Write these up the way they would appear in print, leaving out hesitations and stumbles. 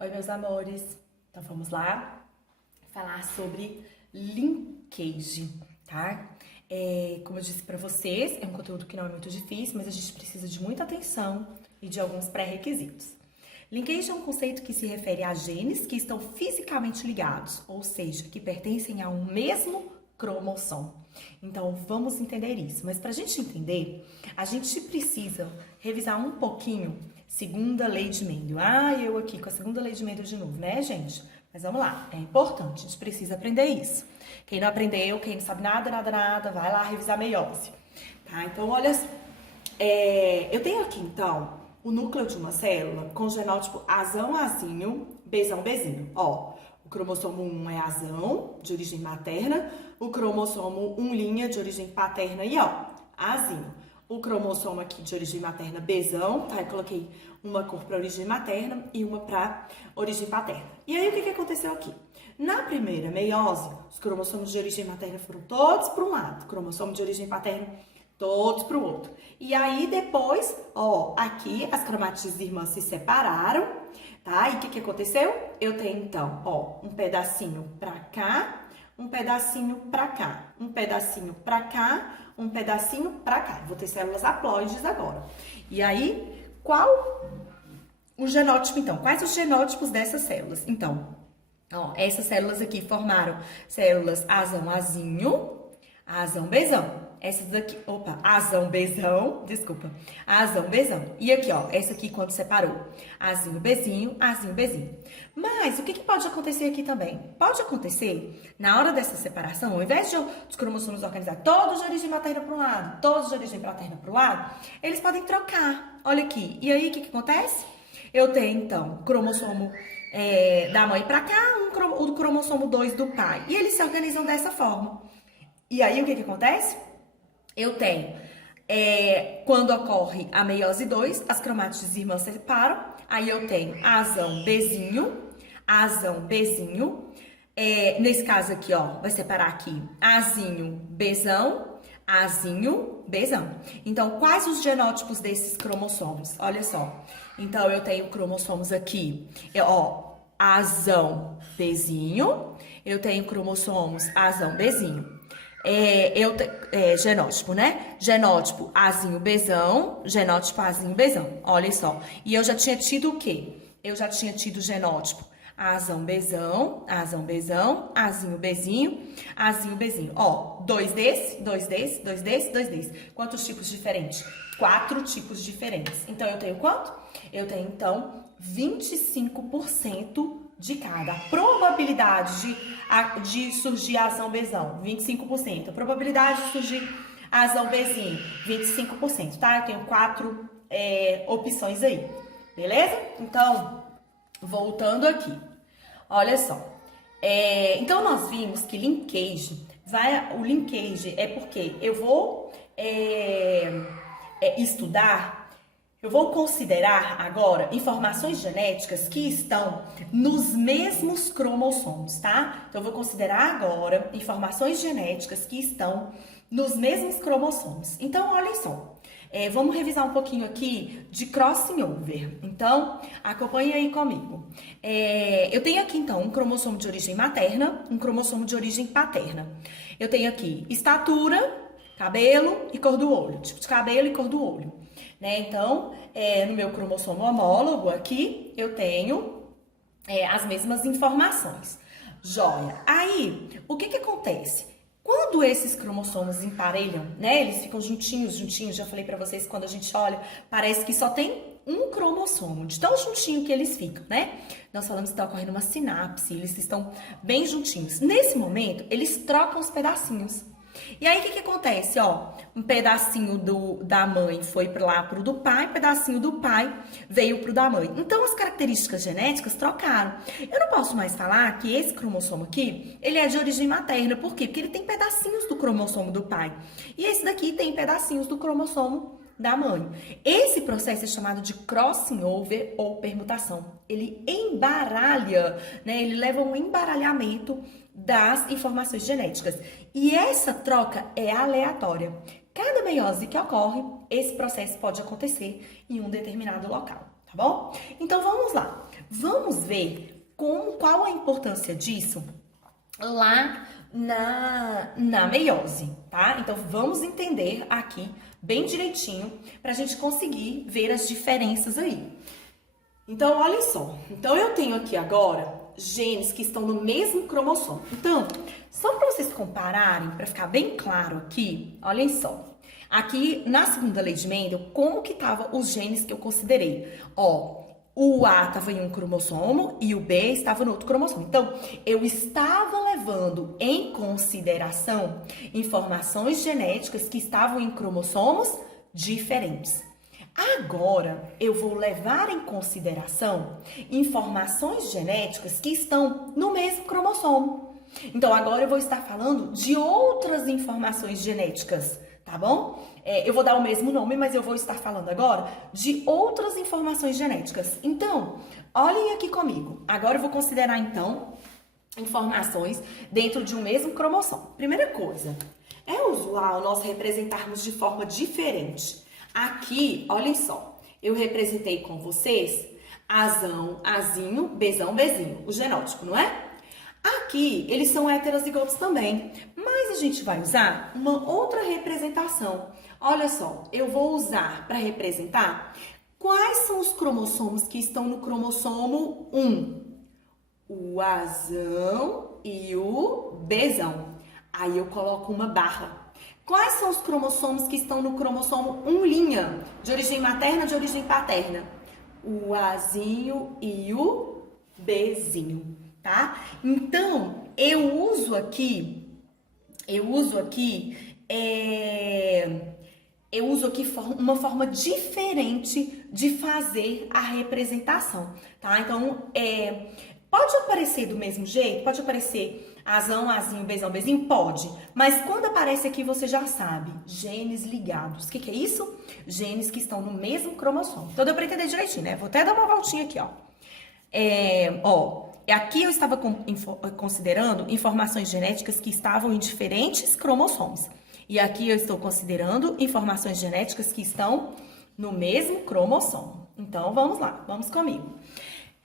Oi, meus amores. Então vamos lá falar sobre linkage, tá? Como eu disse pra vocês, é um conteúdo que não é muito difícil, mas a gente precisa de muita atenção e de alguns pré-requisitos. Linkage é um conceito que se refere a genes que estão fisicamente ligados, ou seja, que pertencem a um mesmo cromossomo. Então, vamos entender isso. Mas para a gente entender, a gente precisa revisar um pouquinho segunda lei de Mendel. Eu aqui com a segunda lei de Mendel de novo, né, gente? Mas vamos lá, é importante, a gente precisa aprender isso. Quem não aprendeu, quem não sabe nada, vai lá revisar meiose. Tá? Então, olha só. Eu tenho aqui, então, o núcleo de uma célula com o genótipo Azão, Azinho, Bzão, Bzinho. Ó, o cromossomo 1 é Azão, de origem materna. O cromossomo 1' de origem paterna e, ó, Azinho. O cromossomo aqui de origem materna, Bzão, tá? Eu coloquei uma cor para origem materna e uma para origem paterna. E aí, o que aconteceu aqui? Na primeira meiose, os cromossomos de origem materna foram todos para um lado, cromossomo de origem paterna todos para o outro. E aí, depois, ó, aqui as cromátides irmãs se separaram, tá? E o que aconteceu? Eu tenho, então, ó, um pedacinho para cá, um pedacinho para cá, um pedacinho para cá, um pedacinho para cá. Vou ter células haploides agora. E aí, qual o genótipo, então? Quais os genótipos dessas células? Então, ó, essas células aqui formaram células Azão, Azinho, Azão, Bzão. Essas daqui, Azão, Bzão, desculpa, Azão, Bzão. E aqui, ó, essa aqui quando separou, Azinho, Bzinho, Azinho, Bzinho. Mas o que pode acontecer aqui também? Pode acontecer, na hora dessa separação, ao invés de os cromossomos organizar todos de origem materna para um lado, todos de origem paterna para o lado, eles podem trocar. Olha aqui. E aí, o que acontece? Eu tenho, então, cromossomo da mãe para cá, o cromossomo 2 do pai. E eles se organizam dessa forma. E aí, o que acontece? Eu tenho, quando ocorre a meiose 2, as cromátides irmãs se separam. Aí eu tenho Azão, Bzinho. Nesse caso aqui, ó, vai separar aqui Azinho, Bzão, Azinho, Bzão. Então, quais os genótipos desses cromossomos? Olha só. Então, eu tenho cromossomos aqui, ó, Azão, Bzinho. Eu tenho cromossomos Azão, Bzinho. Genótipo, né? Genótipo Azinho, Bzão, genótipo Azinho, Bzão. Olha só. E eu já tinha tido o quê? Eu já tinha tido genótipo Azão, Bzão, Azinho, Bzinho, Azinho, Bzinho. Ó, dois desse. Quantos tipos diferentes? 4 tipos diferentes. Então, eu tenho quanto? Eu tenho, então, 25% de cada. A probabilidade de surgir Azão, Bzão, 25%. A probabilidade de surgir Azão, Bzinho, 25%, tá? Eu tenho 4 opções aí, beleza? Então, voltando aqui, olha só. Então, nós vimos que linkage, o linkage é porque eu vou eu vou considerar agora informações genéticas que estão nos mesmos cromossomos, tá? Então, eu vou considerar agora informações genéticas que estão nos mesmos cromossomos. Então, olha só. Vamos revisar um pouquinho aqui de crossing over. Então, acompanhe aí comigo. Eu tenho aqui, então, um cromossomo de origem materna, um cromossomo de origem paterna. Eu tenho aqui estatura, cabelo e cor do olho. Tipo de cabelo e cor do olho. Né? Então, no meu cromossomo homólogo aqui, eu tenho as mesmas informações. Joia. Aí, o que acontece? Quando esses cromossomos emparelham, né? Eles ficam juntinhos. Já falei pra vocês, quando a gente olha, parece que só tem um cromossomo, de tão juntinho que eles ficam, né? Nós falamos que está ocorrendo uma sinapse, eles estão bem juntinhos. Nesse momento, eles trocam os pedacinhos. E aí, o que acontece? Ó, um pedacinho da mãe foi lá pro do pai, um pedacinho do pai veio pro da mãe. Então, as características genéticas trocaram. Eu não posso mais falar que esse cromossomo aqui, ele é de origem materna. Por quê? Porque ele tem pedacinhos do cromossomo do pai. E esse daqui tem pedacinhos do cromossomo da mãe. Esse processo é chamado de crossing over ou permutação. Ele embaralha, né? Ele leva a um embaralhamento das informações genéticas. E essa troca é aleatória. Cada meiose que ocorre, esse processo pode acontecer em um determinado local, tá bom? Então, vamos lá. Vamos ver qual a importância disso lá na meiose, tá? Então, vamos entender aqui bem direitinho pra gente conseguir ver as diferenças aí. Então, olhem só. Então, eu tenho aqui agora genes que estão no mesmo cromossomo. Então, só para vocês compararem, para ficar bem claro aqui, olhem só. Aqui, na segunda lei de Mendel, como que estavam os genes que eu considerei? Ó, o A estava em um cromossomo e o B estava no outro cromossomo. Então, eu estava levando em consideração informações genéticas que estavam em cromossomos diferentes. Agora, eu vou levar em consideração informações genéticas que estão no mesmo cromossomo. Então, agora eu vou estar falando de outras informações genéticas, tá bom? Eu vou dar o mesmo nome, mas eu vou estar falando agora de outras informações genéticas. Então, olhem aqui comigo. Agora eu vou considerar, então, informações dentro de um mesmo cromossomo. Primeira coisa, é usual nós representarmos de forma diferente. Aqui, olhem só, eu representei com vocês Azão, Azinho, Bezão, Bezinho, o genótipo, não é? Aqui, eles são heterozigotos também, mas a gente vai usar uma outra representação. Olha só, eu vou usar para representar quais são os cromossomos que estão no cromossomo 1. O Azão e o Bezão. Aí eu coloco uma barra. Quais são os cromossomos que estão no cromossomo 1', de origem materna, de origem paterna? O Azinho e o Bzinho, tá? Então, eu uso aqui uma forma diferente de fazer a representação, tá? Então, pode aparecer do mesmo jeito, pode aparecer Azão, Azinho, Bezão, Bezinho? Pode. Mas quando aparece aqui, você já sabe. Genes ligados. O que é isso? Genes que estão no mesmo cromossomo. Então, deu pra entender direitinho, né? Vou até dar uma voltinha aqui, ó. Aqui eu estava considerando informações genéticas que estavam em diferentes cromossomos. E aqui eu estou considerando informações genéticas que estão no mesmo cromossomo. Então, vamos lá. Vamos comigo.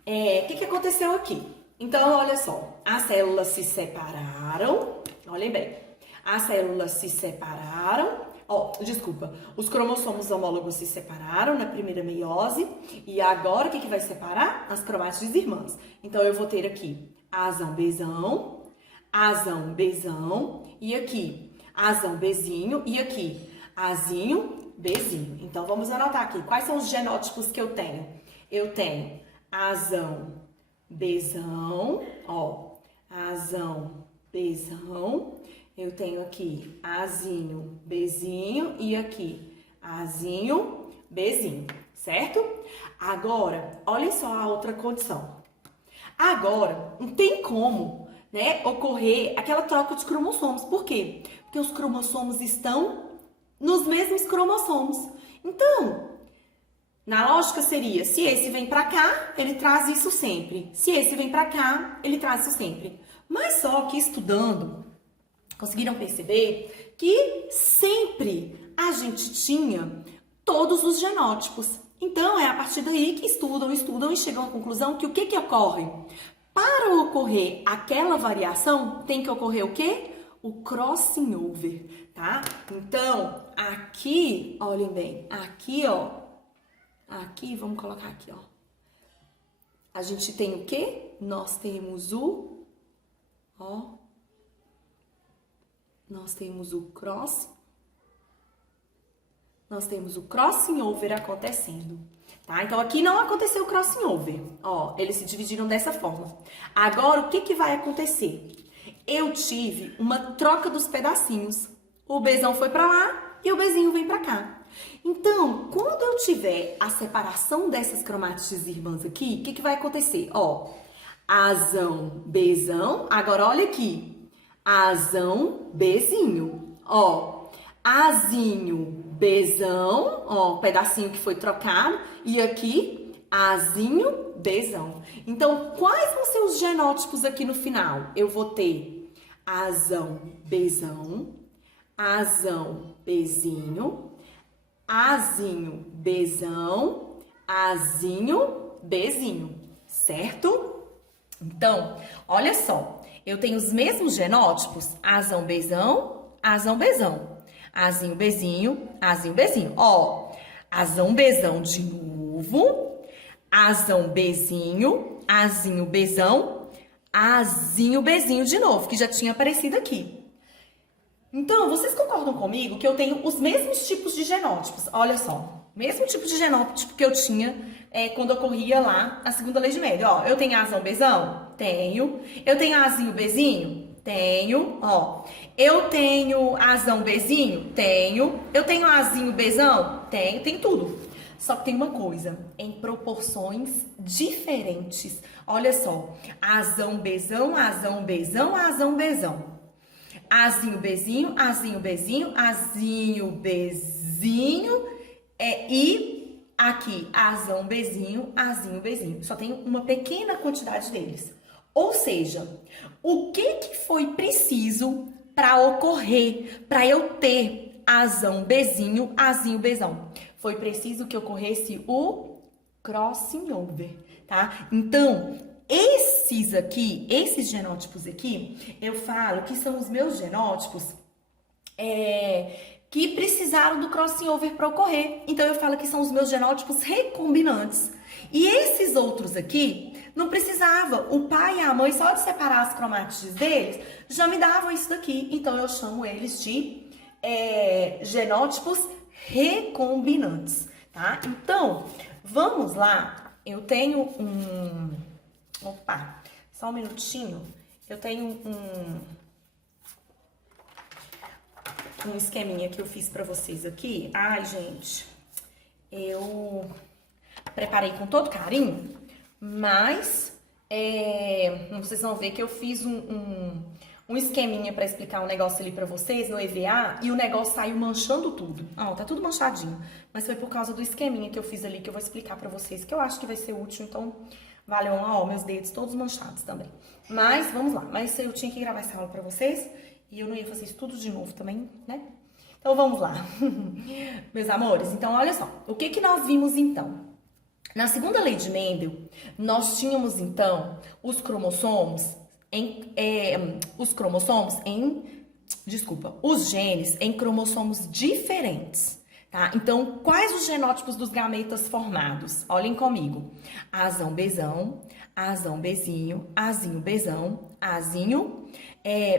O que aconteceu aqui? Então, olha só, as células se separaram, olhem bem, as células se separaram, os cromossomos homólogos se separaram na primeira meiose, e agora o que vai separar? As cromátides irmãs. Então, eu vou ter aqui Azão, Bezão, e aqui Azão, Bezinho, e aqui Azinho, Bezinho. Então, vamos anotar aqui, quais são os genótipos que eu tenho? Eu tenho Azão, Bezão, Azão, Bezão. Eu tenho aqui Azinho, Bezinho e aqui Azinho, Bezinho, certo? Agora, olhem só a outra condição. Agora, não tem como, né, ocorrer aquela troca de cromossomos. Por quê? Porque os cromossomos estão nos mesmos cromossomos. Então, na lógica seria, se esse vem pra cá, ele traz isso sempre. Se esse vem pra cá, ele traz isso sempre. Mas só que estudando, conseguiram perceber que sempre a gente tinha todos os genótipos. Então, é a partir daí que estudam e chegam à conclusão que o que ocorre? Para ocorrer aquela variação, tem que ocorrer o quê? O crossing over, tá? Então, aqui, olhem bem, aqui, aqui, vamos colocar aqui, a gente tem o quê? Nós temos nós temos o crossing over acontecendo, tá? Então, aqui não aconteceu o crossing over, eles se dividiram dessa forma. Agora, o que vai acontecer? Eu tive uma troca dos pedacinhos. O Bezão foi pra lá e o Bezinho vem pra cá. Então, quando eu tiver a separação dessas cromátides irmãs aqui, o que vai acontecer? Azão, Bezão, agora olha aqui. Azão, Bezinho, Azinho, Bezão, pedacinho que foi trocado, e aqui, Azinho, Bezão. Então, quais vão ser os genótipos aqui no final? Eu vou ter Azão, Bezão, Azão, Bezinho, Azinho, Bezão, Azinho, Bezinho. certo? Então, olha só, eu tenho os mesmos genótipos, Azão, Bezão, Azão, Bezão, Azinho, Bezinho, Azinho, Bezinho. Ó, Azão, Bezão de novo, Azão, Bezinho, Azinho, Bezão, Azinho, Bezinho de novo, que já tinha aparecido aqui. Então, vocês concordam comigo que eu tenho os mesmos tipos de genótipos? Olha só, mesmo tipo de genótipo que eu tinha quando ocorria lá a segunda lei de Mendel. Ó, eu tenho Azão, Bezão? Tenho. Eu tenho Azinho, Bezinho? Tenho. Ó, eu tenho Azão, Bezinho? Tenho. Eu tenho Azinho, Bezão? Tenho. Tem tudo. Só que tem uma coisa, em proporções diferentes. Olha só, Azão, Bezão, Azão, Bezão, Azão, Bezão. Azinho, Bezinho, Azinho, Bezinho, Azinho, Bezinho, e aqui, Azão, Bezinho, Azinho, Bezinho. Só tem uma pequena quantidade deles. Ou seja, o que foi preciso para ocorrer, para eu ter Azão, Bezinho, Azinho, Bezão? Foi preciso que ocorresse o crossing over, tá? Então, esses genótipos aqui, eu falo que são os meus genótipos que precisaram do crossing over para ocorrer. Então, eu falo que são os meus genótipos recombinantes. E esses outros aqui, não precisava. O pai e a mãe, só de separar as cromátides deles, já me davam isso daqui. Então, eu chamo eles de genótipos recombinantes, tá? Então, vamos lá. Eu tenho Opa, só um minutinho. Eu tenho um esqueminha que eu fiz pra vocês aqui. Ai, gente, eu preparei com todo carinho, mas vocês vão ver que eu fiz um esqueminha pra explicar um negócio ali pra vocês no EVA e o negócio saiu manchando tudo. Ó, tá tudo manchadinho, mas foi por causa do esqueminha que eu fiz ali que eu vou explicar pra vocês, que eu acho que vai ser útil, então... Valeu, ó, meus dedos todos manchados também. Mas, vamos lá. Mas eu tinha que gravar essa aula pra vocês e eu não ia fazer isso tudo de novo também, né? Então, vamos lá. Meus amores, então, olha só. O que nós vimos, então? Na segunda lei de Mendel, nós tínhamos, então, os cromossomos os genes em cromossomos diferentes. Tá? Então, quais os genótipos dos gametas formados? Olhem comigo. Azão, Bezão, Azão, Bezinho, Azinho, Bezão, Azinho,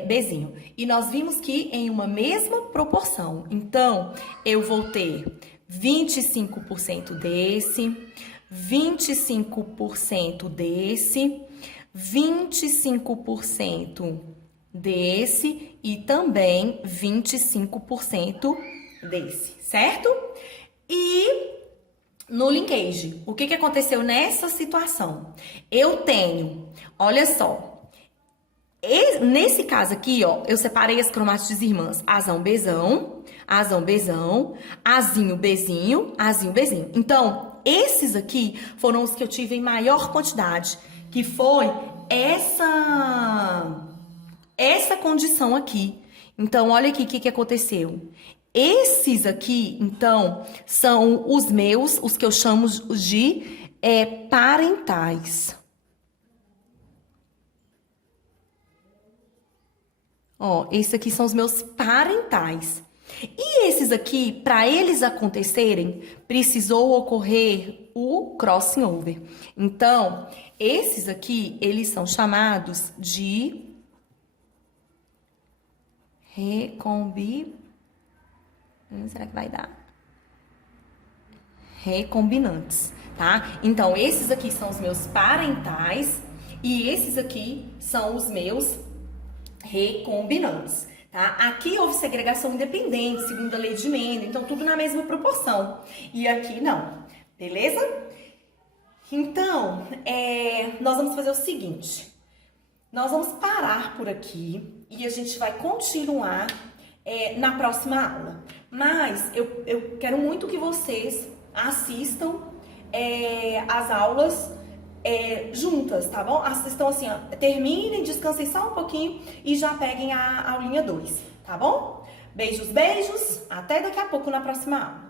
Bezinho. E nós vimos que em uma mesma proporção. Então, eu vou ter 25% desse, 25% desse, 25% desse e também 25% desse, certo? E no linkage, o que aconteceu nessa situação? Eu tenho, olha só, nesse caso aqui, ó, eu separei as cromátides irmãs, Azão, Bezão, Azão, Bezão, Azinho, Bezinho, Azinho, Bezinho. Então, esses aqui foram os que eu tive em maior quantidade, que foi essa condição aqui. Então, olha aqui o que aconteceu. Esses aqui, então, são os meus, os que eu chamo de parentais. Ó, esses aqui são os meus parentais. E esses aqui, para eles acontecerem, precisou ocorrer o crossing over. Então, esses aqui, eles são chamados de será que vai dar? Recombinantes, tá? Então, esses aqui são os meus parentais e esses aqui são os meus recombinantes, tá? Aqui houve segregação independente, segundo a lei de Mendel, então tudo na mesma proporção. E aqui não, beleza? Então, nós vamos fazer o seguinte. Nós vamos parar por aqui e a gente vai continuar na próxima aula. Mas eu quero muito que vocês assistam as aulas juntas, tá bom? Assistam assim, ó, terminem, descansem só um pouquinho e já peguem a aulinha 2, tá bom? Beijos, beijos, até daqui a pouco na próxima aula.